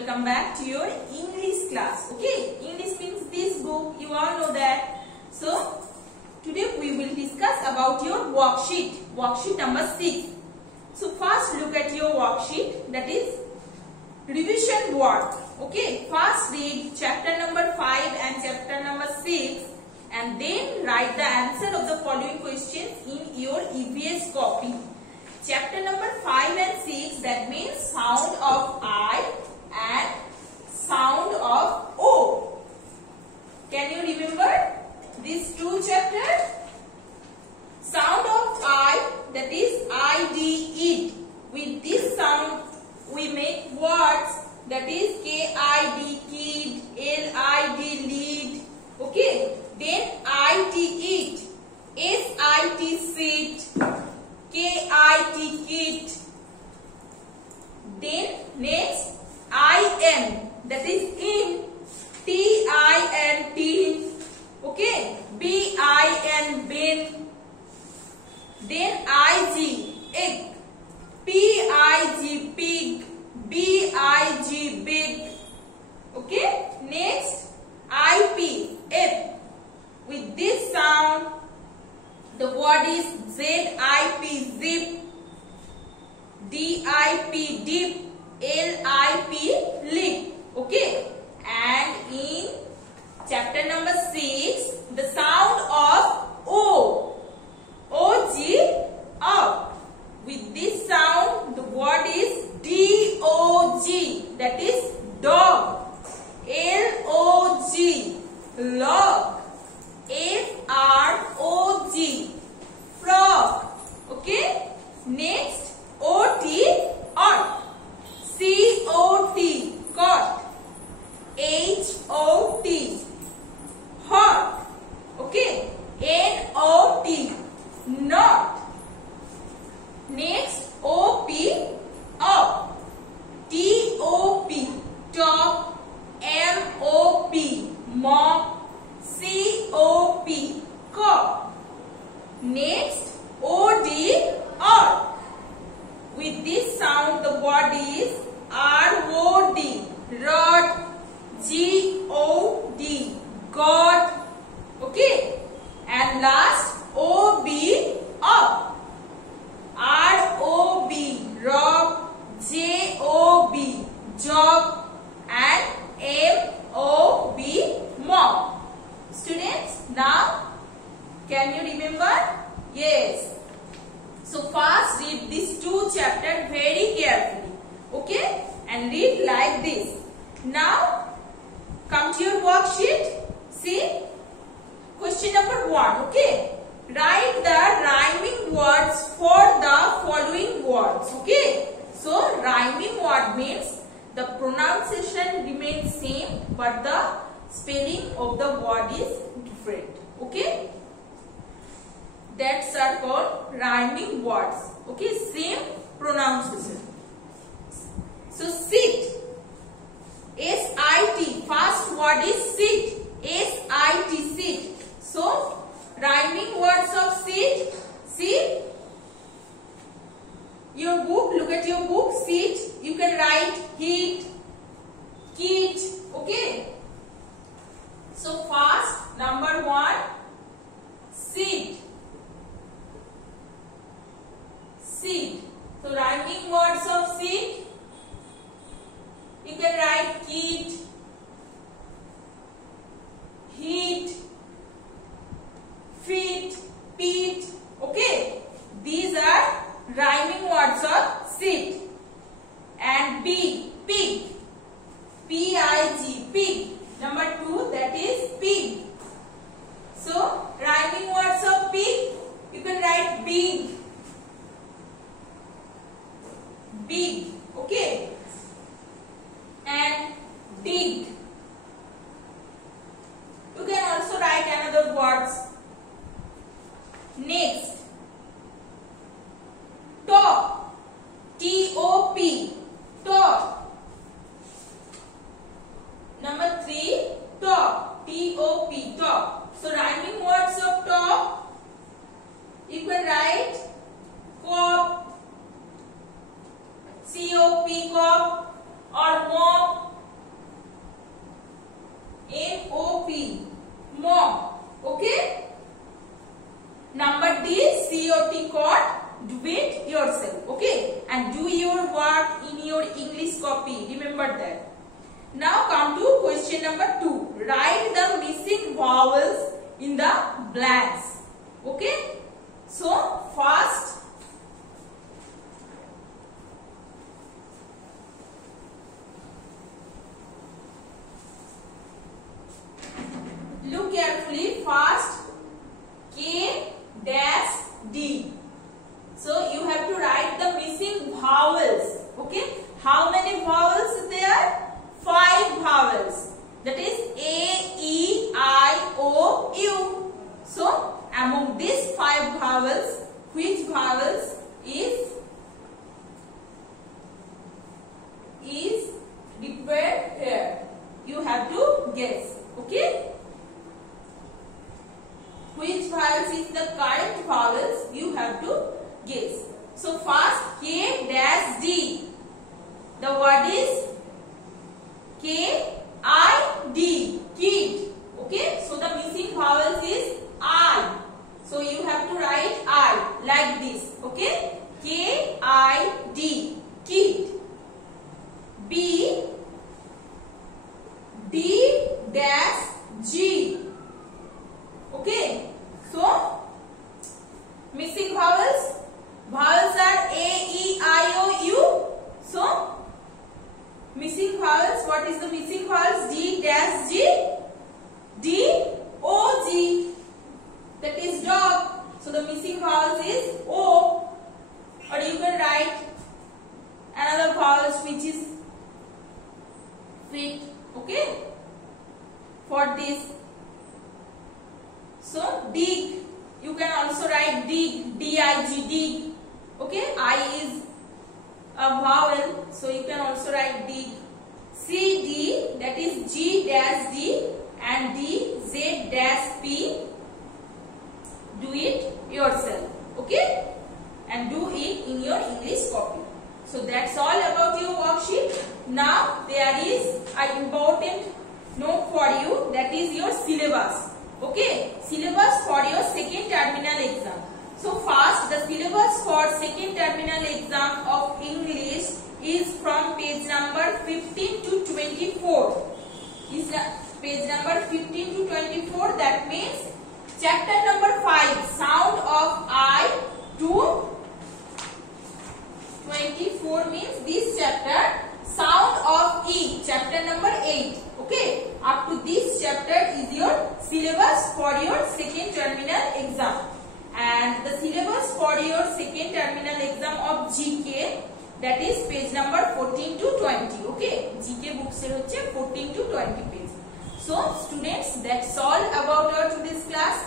welcome back to your English class. Okay, English means this book, you all know that. So, today we will discuss about your worksheet number 6. So, first look at your worksheet, that is revision work. Okay, first read chapter number 5 and chapter number 6 and then write the answer of the following questions in your EVS copy. Chapter number 5 and 6, that means sound of I and sound of O. Can you remember these two chapters? Sound of I, that is ID, it. With this sound we make words, that is KID, kid, LID, lead. Okay. Then IT, it. SIT, sit. KIT, kit. Then next IN, that is in. TIN, tin. Okay. BIN, bin. Then IG, egg. PIG, pig. BIG, big. Okay. Next IP, ip. With this sound, the word is ZIP, zip. DIP, dip. LIP, lip. Okay. And in chapter number 6, the sound of O. OG, up. With this sound, the word is DOG, that is dog. LOG, log. FROG, frog. Okay. Next OT, ot. COT, cot. HOT, hot. Okay. NOT, not. Next OP, up. TOP, top. MOP, mop. COP, cop. Next OD, odd. With this sound, the word is ROD, rod. GOD, God. Okay. And last OB, up. ROB, rob. JOB, job. And MOB, mop. Students, now can you remember? Yes. So first read these two chapters very carefully. Okay? And read like this. Now come to your worksheet. See? Question number 1. Okay? Write the rhyming words for the following words. Okay? So rhyming word means the pronunciation remains same but the spelling of the word is different. Okay? That's are called rhyming words. Okay? Same pronunciation. So sit. SIT. First word is sit. SIT, sit. So rhyming words of sit. See your book. Look at your book. Sit. You can write hit, kit. Okay? So first, number 1, sit. Sit. So rhyming words of sit. You can write kit, hit, fit, pit. Okay. These are rhyming words of sit. And big, pig. PIG, pig. Number 2, that is pig. So, rhyming words of pig, you can write big. Big. Okay. And dig. You can also write another words. Next. Top. TOP. Top. Number 3, top. TOP, top. So rhyming words of top, you can write cop, COP, cop, or mop, without record, do it yourself. Okay, and do your work in your English copy. Remember that. Now come to question number 2. Write the missing vowels in the blanks. Okay, so first look carefully. First, K dash D. So you have to write the missing vowels. Okay, how many vowels is there? 5 vowels. That is A, E, I, O, U. So among these 5 vowels, which vowels is required here? You have to guess. Okay, which vowels is the correct vowels? You have to guess. So first, K dash D. The word is K-I-D, kid. Okay, so the missing vowels is I. So you have to write I like this. Okay, K-I-D, kid. B, D dash G. Okay, so missing vowels. Vowels are A, E, I, O, U. So missing vowels. What is the missing vowels? D dash G. D O G. That is dog. So the missing vowels is O. Or you can write another vowels which is fit. Okay, for this. So dig. You can also write dig. D-I-G, dig. Okay, I is a vowel, so you can also write dig. C, D, that is G dash D, and D, Z dash P. Do it yourself. Okay, and do it in your English copy. So that's all about your worksheet. Now there is an important note for you, that is your syllabus. Okay, syllabus for your second terminal exam. So first, the syllabus for second terminal exam of English is from page number 15 to 24. Is page number 15 to 24. That means chapter number 5, sound of I, to 24 means this chapter, sound of E, chapter number 8. Okay, up to this chapter is your syllabus for your second terminal exam. And the syllabus for your second terminal exam of GK, that is page number 14 to 20. Okay, GK books er hocche 14 to 20 page. So students, that's all about our today's class.